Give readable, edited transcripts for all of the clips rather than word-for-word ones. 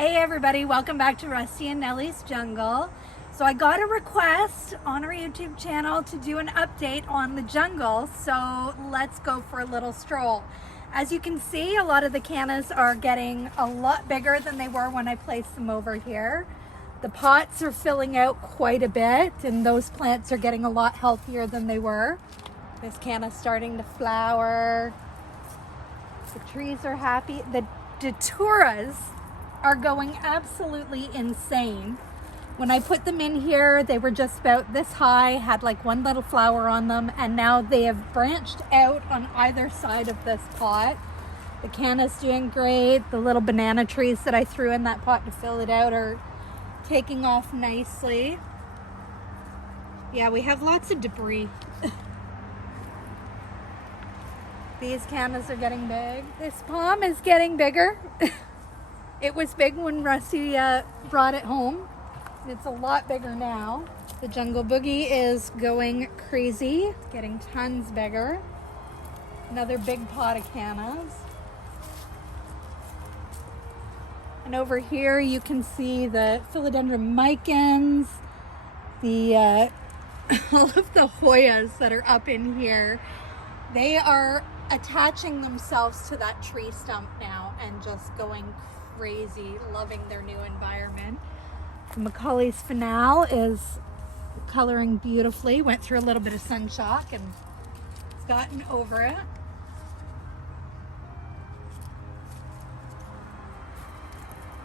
Hey everybody, welcome back to Rusty and Nelly's Jungle. So I got a request on our YouTube channel to do an update on the jungle, so let's go for a little stroll. As you can see, a lot of the cannas are getting a lot bigger than they were when I placed them over here. The pots are filling out quite a bit and those plants are getting a lot healthier than they were. This canna's starting to flower. The trees are happy. The daturas are going absolutely insane. When I put them in here, they were just about this high, had like one little flower on them, and now they have branched out on either side of this pot. The canna's doing great. The little banana trees that I threw in that pot to fill it out are taking off nicely. Yeah, we have lots of debris. These cannas are getting big. This palm is getting bigger. It was big when Rusty brought it home. It's a lot bigger now. The jungle boogie is going crazy, getting tons bigger. Another big pot of cannas. And over here you can see the philodendron micans, the all of the Hoyas that are up in here. They are attaching themselves to that tree stump now and just going crazy, loving their new environment. The Macaulay's finale is coloring beautifully. Went through a little bit of sun shock and it's gotten over it.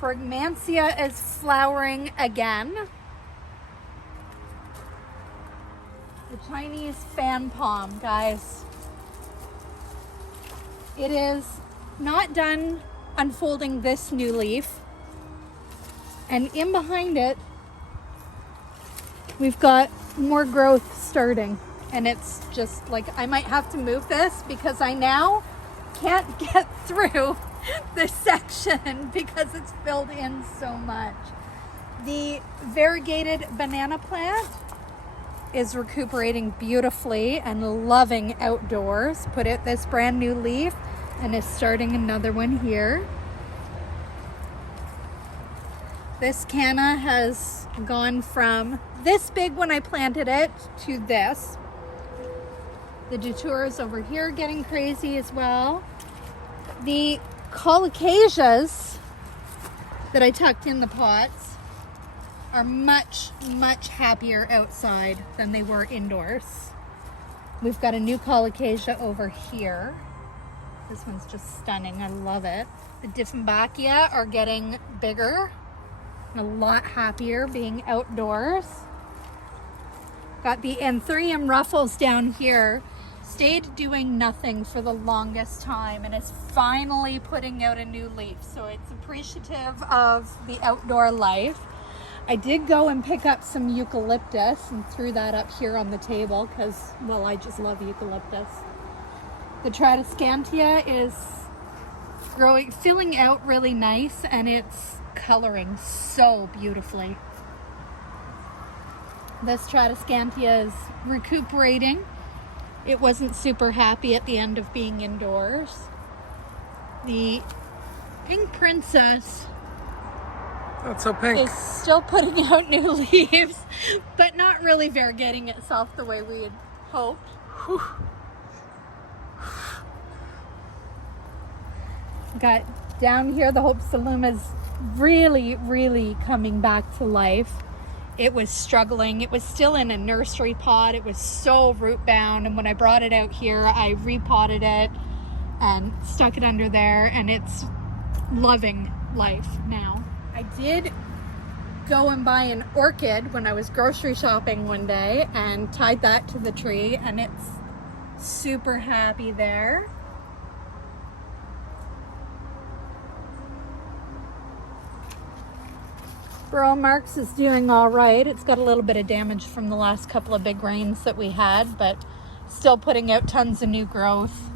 Brugmansia is flowering again. The Chinese fan palm, guys. It is not done unfolding this new leaf, and in behind it we've got more growth starting, and it's just like I might have to move this because I now can't get through this section because it's filled in so much. The variegated banana plant is recuperating beautifully and loving outdoors. Put out this brand new leaf and is starting another one here. This canna has gone from this big when I planted it to this. The daturas over here getting crazy as well. The colocasias that I tucked in the pots are much happier outside than they were indoors. We've got a new colocasia over here. This one's just stunning. I love it. The Dieffenbachia are getting bigger and a lot happier being outdoors. Got the Anthurium ruffles down here. Stayed doing nothing for the longest time and is finally putting out a new leaf. So it's appreciative of the outdoor life. I did go and pick up some eucalyptus and threw that up here on the table because, well, I just love eucalyptus. The Tradescantia is growing, filling out really nice, and it's coloring so beautifully. This Tradescantia is recuperating. It wasn't super happy at the end of being indoors. The Pink Princess, not so pink, is still putting out new leaves, but not really variegating itself the way we had hoped. Whew. Got down here, the Hope Saluma is really coming back to life. It was struggling. It was still in a nursery pot. It was so root bound, and when I brought it out here, I repotted it and stuck it under there, and it's loving life now. I did go and buy an orchid when I was grocery shopping one day and tied that to the tree, and it's super happy there. Burl Marks is doing all right. It's got a little bit of damage from the last couple of big rains that we had, but still putting out tons of new growth.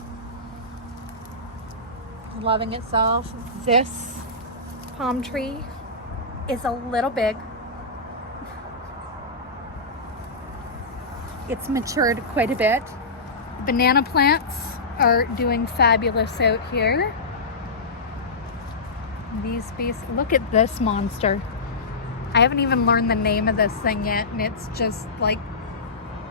Loving itself. This palm tree is a little big. It's matured quite a bit. The banana plants are doing fabulous out here. these beasts. Look at this monster. I haven't even learned the name of this thing yet, and it's just like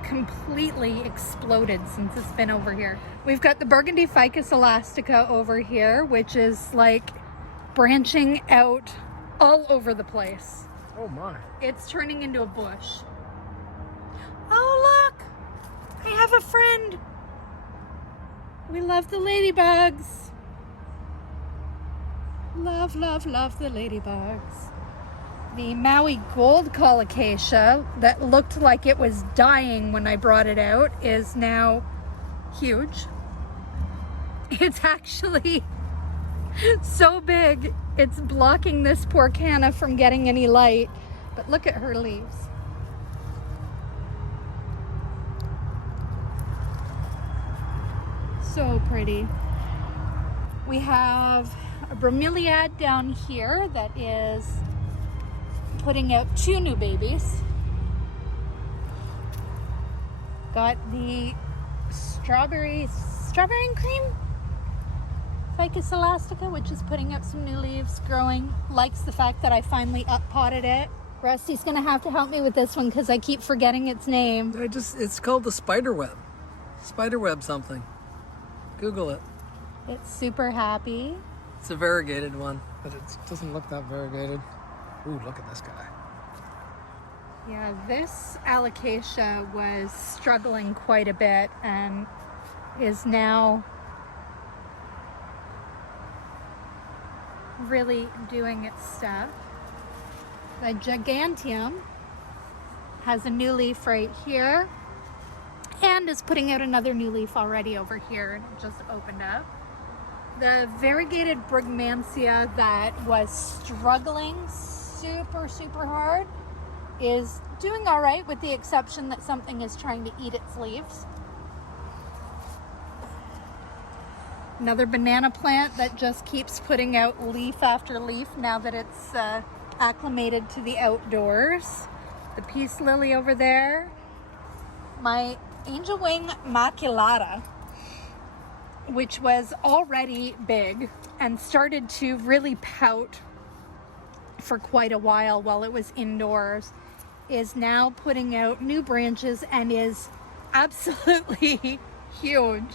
completely exploded since it's been over here. We've got the burgundy ficus elastica over here, which is like branching out all over the place. Oh my. It's turning into a bush. Oh look! I have a friend. We love the ladybugs. Love, love, love the ladybugs. The Maui gold colocasia that looked like it was dying when I brought it out is now huge. It's actually so big, it's blocking this poor canna from getting any light. But look at her leaves. So pretty. We have a bromeliad down here that is putting out 2 new babies. Got the strawberry and cream ficus elastica, which is putting out some new leaves, growing. Likes the fact that I finally up-potted it. Rusty's gonna have to help me with this one because I keep forgetting its name. It's called the spiderweb. Spiderweb something. Google it. It's super happy. It's a variegated one, but it doesn't look that variegated. Ooh, look at this guy. Yeah, this alocasia was struggling quite a bit and is now really doing its stuff. The gigantium has a new leaf right here and is putting out another new leaf already over here, and it just opened up. The variegated brugmansia that was struggling super hard is doing all right, with the exception that something is trying to eat its leaves. Another banana plant that just keeps putting out leaf after leaf now that it's acclimated to the outdoors. The peace lily over there. My angel wing maculata, which was already big and started to really pout for quite a while it was indoors, is now putting out new branches and is absolutely huge.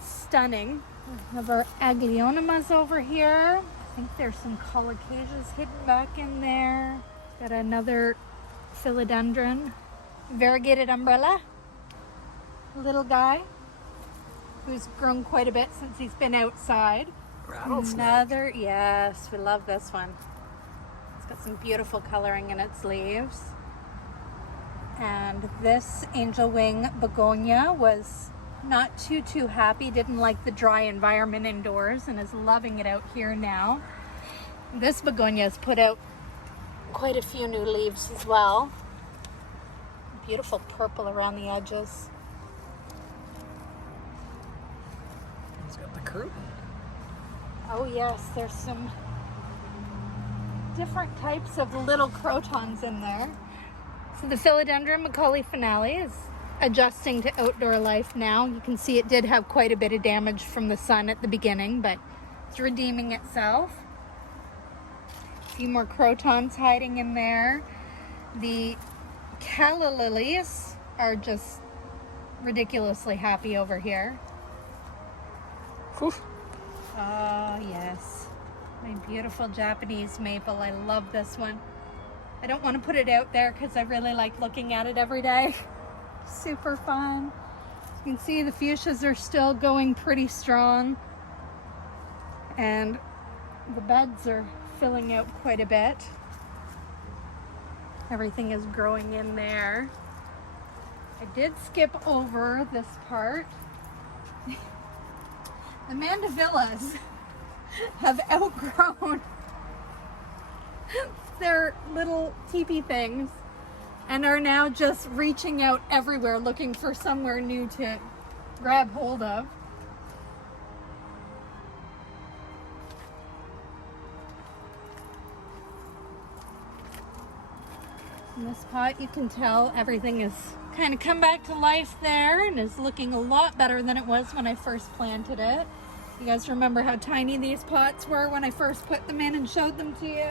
Stunning. We have our aglionemas over here. I think there's some colocasias hidden back in there. Got another philodendron. Variegated umbrella. Little guy who's grown quite a bit since he's been outside. Rattlesnake. Another, yes, we love this one. It's got some beautiful coloring in its leaves. And this angel wing begonia was not too happy, didn't like the dry environment indoors, and is loving it out here now. This begonia has put out quite a few new leaves as well. Beautiful purple around the edges. It's got the croup. Oh yes, there's some different types of little crotons in there. So the philodendron Macaulay finale is adjusting to outdoor life now. You can see it did have quite a bit of damage from the sun at the beginning, but it's redeeming itself. A few more crotons hiding in there. The calla lilies are just ridiculously happy over here. Oof. Oh yes, my beautiful Japanese maple. I love this one. I don't want to put it out there because I really like looking at it every day. Super fun. You can see the fuchsias are still going pretty strong, and the beds are filling out quite a bit. Everything is growing in there. I did skip over this part. The mandavillas have outgrown their little teepee things and are now just reaching out everywhere looking for somewhere new to grab hold of. In this pot, you can tell everything is kind of come back to life there and is looking a lot better than it was when I first planted it. You guys remember how tiny these pots were when I first put them in and showed them to you?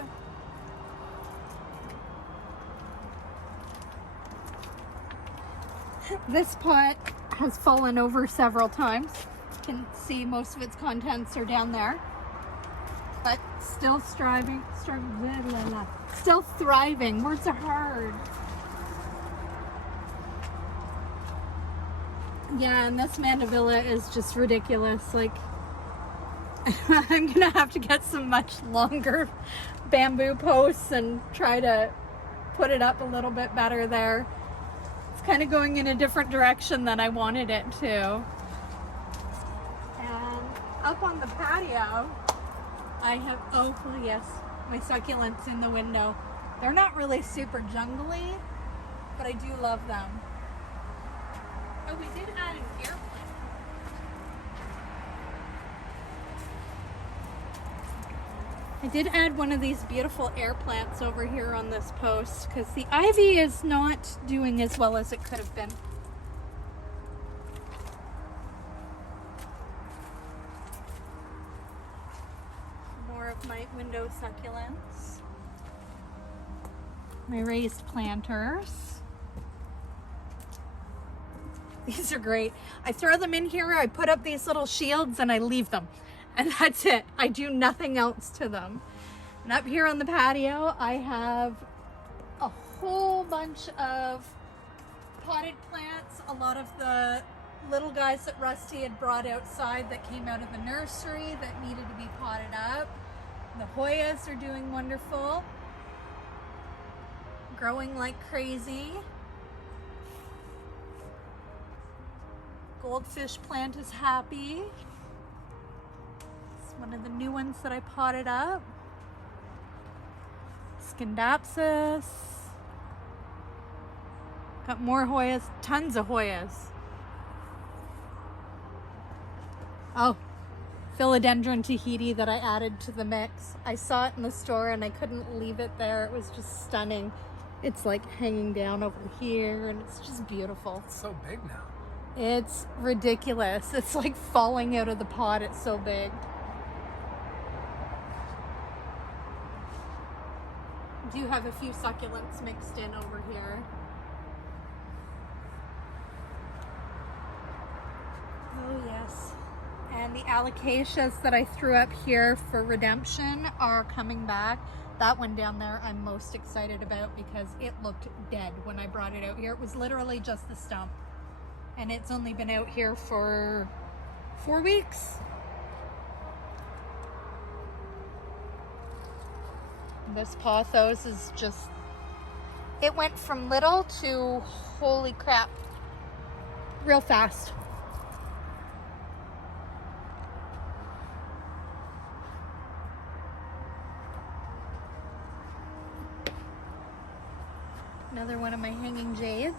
This pot has fallen over several times. You can see most of its contents are down there. But still still thriving. Words are hard. Yeah, and this mandevilla is just ridiculous. Like, I'm gonna have to get some much longer bamboo posts and try to put it up a little bit better there. It's kind of going in a different direction than I wanted it to. And up on the patio, I have, oh yes, my succulents in the window. They're not really super jungly, but I do love them. Oh, we did add an air plant. I did add one of these beautiful air plants over here on this post because the ivy is not doing as well as it could have been. More of my window succulents. My raised planters. These are great. I throw them in here, I put up these little shields and I leave them. And that's it. I do nothing else to them. And up here on the patio, I have a whole bunch of potted plants. A lot of the little guys that Rusty had brought outside that came out of the nursery that needed to be potted up. The Hoyas are doing wonderful. Growing like crazy. Goldfish plant is happy. It's one of the new ones that I potted up. Scindapsus. Got more Hoyas, tons of Hoyas. Oh, philodendron Tahiti that I added to the mix. I saw it in the store and I couldn't leave it there. It was just stunning. It's like hanging down over here and it's just beautiful. It's so big now. It's ridiculous. It's like falling out of the pot. It's so big. I do have a few succulents mixed in over here. Oh yes. And the alocasias that I threw up here for redemption are coming back. That one down there I'm most excited about because it looked dead when I brought it out here. It was literally just the stump. And it's only been out here for 4 weeks. This pothos is just, it went from little to holy crap, real fast. Another one of my hanging jades.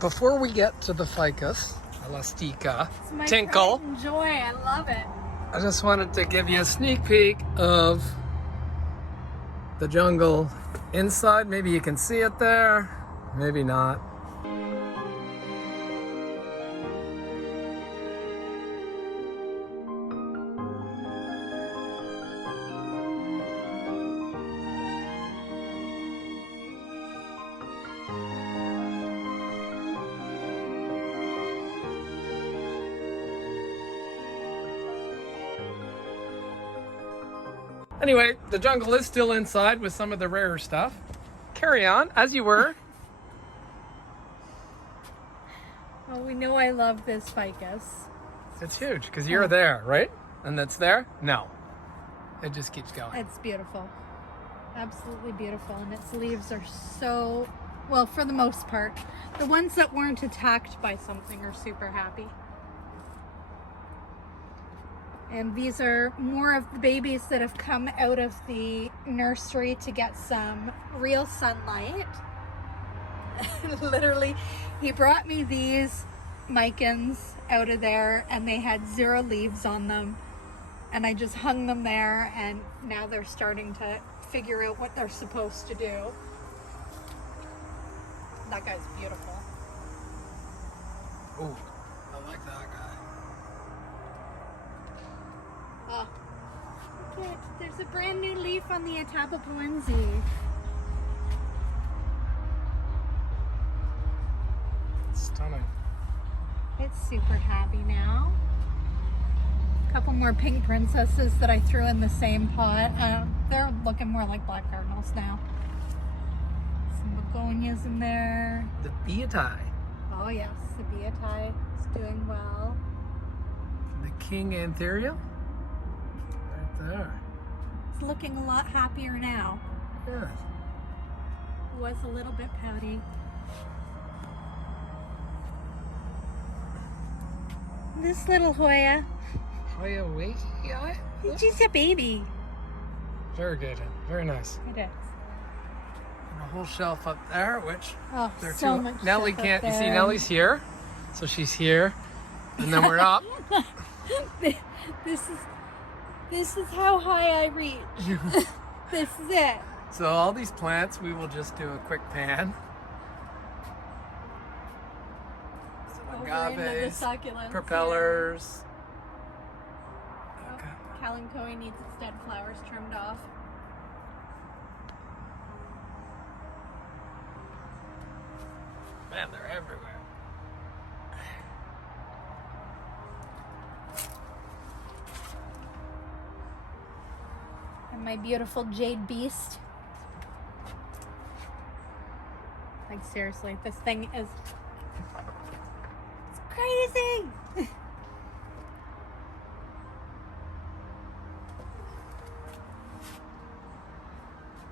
Before we get to the ficus, elastica, tinkle, pride and joy. I love it. I just wanted to give you a sneak peek of the jungle inside. Maybe you can see it there, maybe not. Anyway, the jungle is still inside with some of the rarer stuff. Carry on, as you were. Well, we know I love this ficus. It's huge, because you're there, right? And that's there? No. It just keeps going. It's beautiful. Absolutely beautiful. And its leaves are so, well, for the most part. The ones that weren't attacked by something are super happy. And these are more of the babies that have come out of the nursery to get some real sunlight. Literally, he brought me these micans out of there and they had 0 leaves on them. And I just hung them there and now they're starting to figure out what they're supposed to do. That guy's beautiful. Oh, I like that guy. Oh, look it. There's a brand new leaf on the Atabapoense. Stunning. It's super happy now. A couple more pink princesses that I threw in the same pot. They're looking more like black cardinals now. Some begonias in there. The beatai. Oh yes, the beatai is doing well. The king anthurial. Right there. It's looking a lot happier now. Good. It was a little bit pouty. This little Hoya, Hoya wakey. she's a baby. Very good. Very nice. It is. And a whole shelf up there, which Oh, there so too. much Nelly stuff up can't. You see, there. Nelly's here, so she's here, and then we're up. This is how high I reach. This is it. So all these plants, we will just do a quick pan. Some Over into the agaves, succulents. propellers. Oh, Okay. Kalanchoe needs its dead flowers trimmed off. Man, they're everywhere. And my beautiful jade beast. Like seriously, this thing is it's crazy.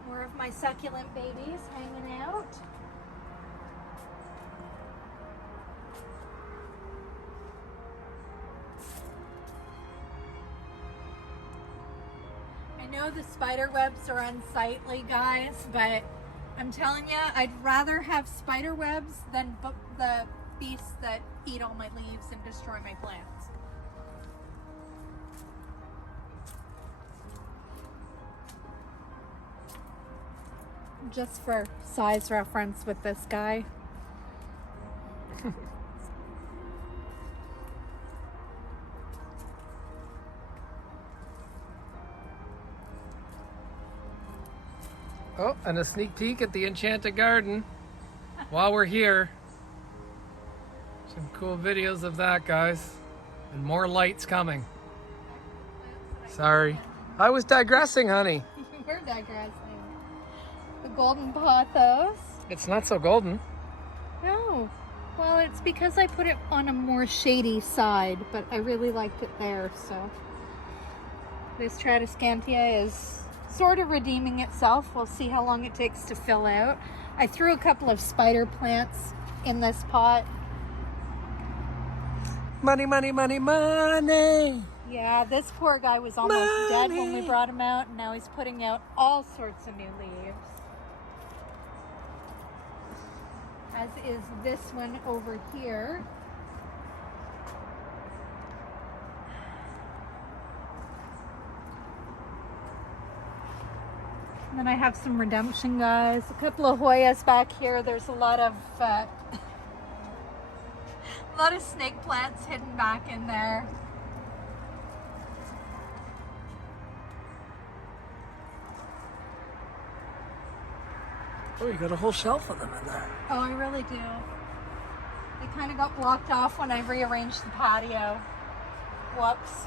More of my succulent babies hanging out. I know the spider webs are unsightly, guys, but I'm telling you, I'd rather have spider webs than the beasts that eat all my leaves and destroy my plants. Just for size reference with this guy. Oh, and a sneak peek at the Enchanted Garden while we're here. Some cool videos of that, guys. And more lights coming. Sorry. I was digressing, honey. You were digressing. The golden pothos. It's not so golden. No. Well, it's because I put it on a more shady side, but I really liked it there, so. This Tradescantia is sort of redeeming itself. We'll see how long it takes to fill out. I threw a couple of spider plants in this pot. Money, money, money, money. Yeah, this poor guy was almost dead when we brought him out, and now he's putting out all sorts of new leaves. As is this one over here. And then I have some redemption guys, a couple of Hoyas back here. There's a lot of snake plants hidden back in there. Oh, you got a whole shelf of them in there. Oh, I really do. They kind of got blocked off when I rearranged the patio. Whoops.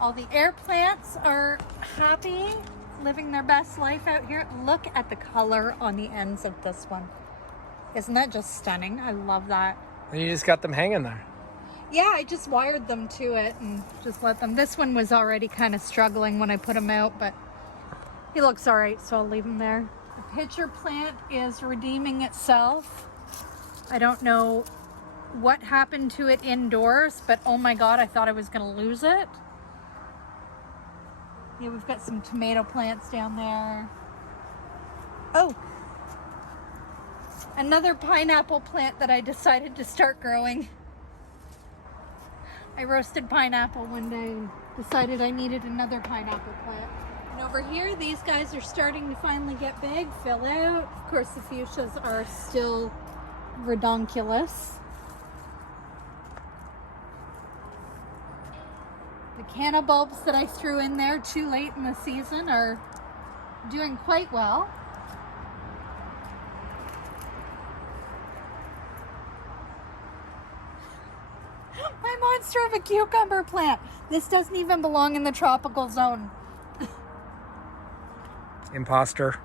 All the air plants are happy, living their best life out here. Look at the color on the ends of this one. Isn't that just stunning? I love that. And you just got them hanging there. Yeah, I just wired them to it and just let them. This one was already kind of struggling when I put him out, but he looks all right, so I'll leave him there. The pitcher plant is redeeming itself. I don't know what happened to it indoors, but oh my God, I thought I was gonna lose it. Yeah, we've got some tomato plants down there. Oh, another pineapple plant that I decided to start growing. I roasted pineapple one day and decided I needed another pineapple plant. And over here, these guys are starting to finally get big, fill out. Of course, the fuchsias are still redonkulous. The canna bulbs that I threw in there too late in the season are doing quite well. My monster of a cucumber plant. This doesn't even belong in the tropical zone. Imposter.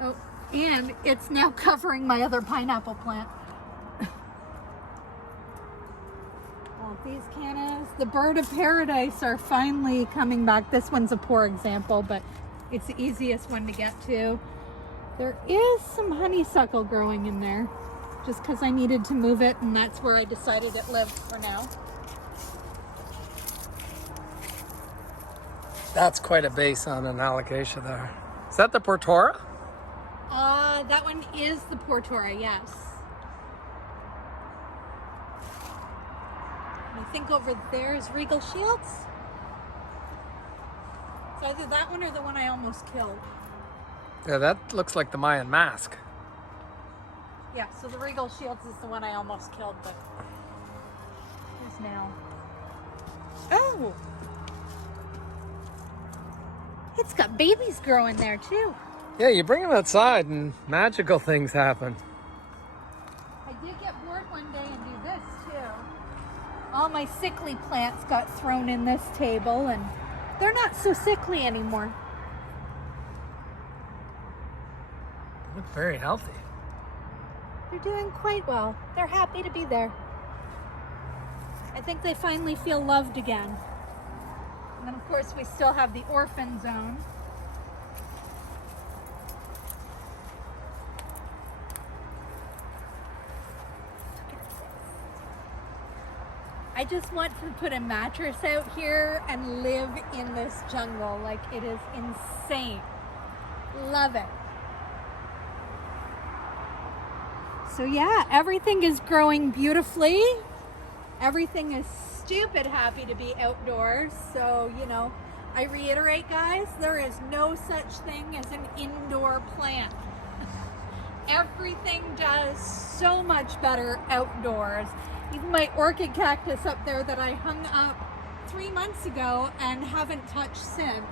Oh, and it's now covering my other pineapple plant. Well, these cannas, the bird of paradise, are finally coming back. This one's a poor example, but it's the easiest one to get to. There is some honeysuckle growing in there, just because I needed to move it, and that's where I decided it lived for now. That's quite a base on an alocasia there. Is that the Portora? That one is the Portora, yes. And I think over there is Regal Shields. It's either that one or the one I almost killed. Yeah, that looks like the Mayan mask. Yeah, so the Regal Shields is the one I almost killed, but who's now? Oh! It's got babies growing there too. Yeah, you bring them outside and magical things happen. I did get bored one day and do this too. All my sickly plants got thrown in this table and they're not so sickly anymore. They look very healthy. They're doing quite well. They're happy to be there. I think they finally feel loved again. And then of course we still have the orphan zone. I just want to put a mattress out here and live in this jungle. Like, it is insane. Love it. So yeah, everything is growing beautifully. Everything is stupid happy to be outdoors. So, you know, I reiterate, guys, there is no such thing as an indoor plant. Everything does so much better outdoors. Even my orchid cactus up there that I hung up 3 months ago and haven't touched since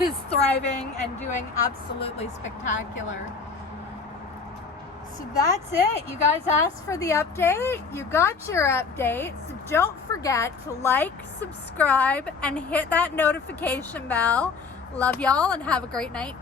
is thriving and doing absolutely spectacular. So that's it. You guys asked for the update. You got your update. So don't forget to like, subscribe, and hit that notification bell. Love y'all and have a great night.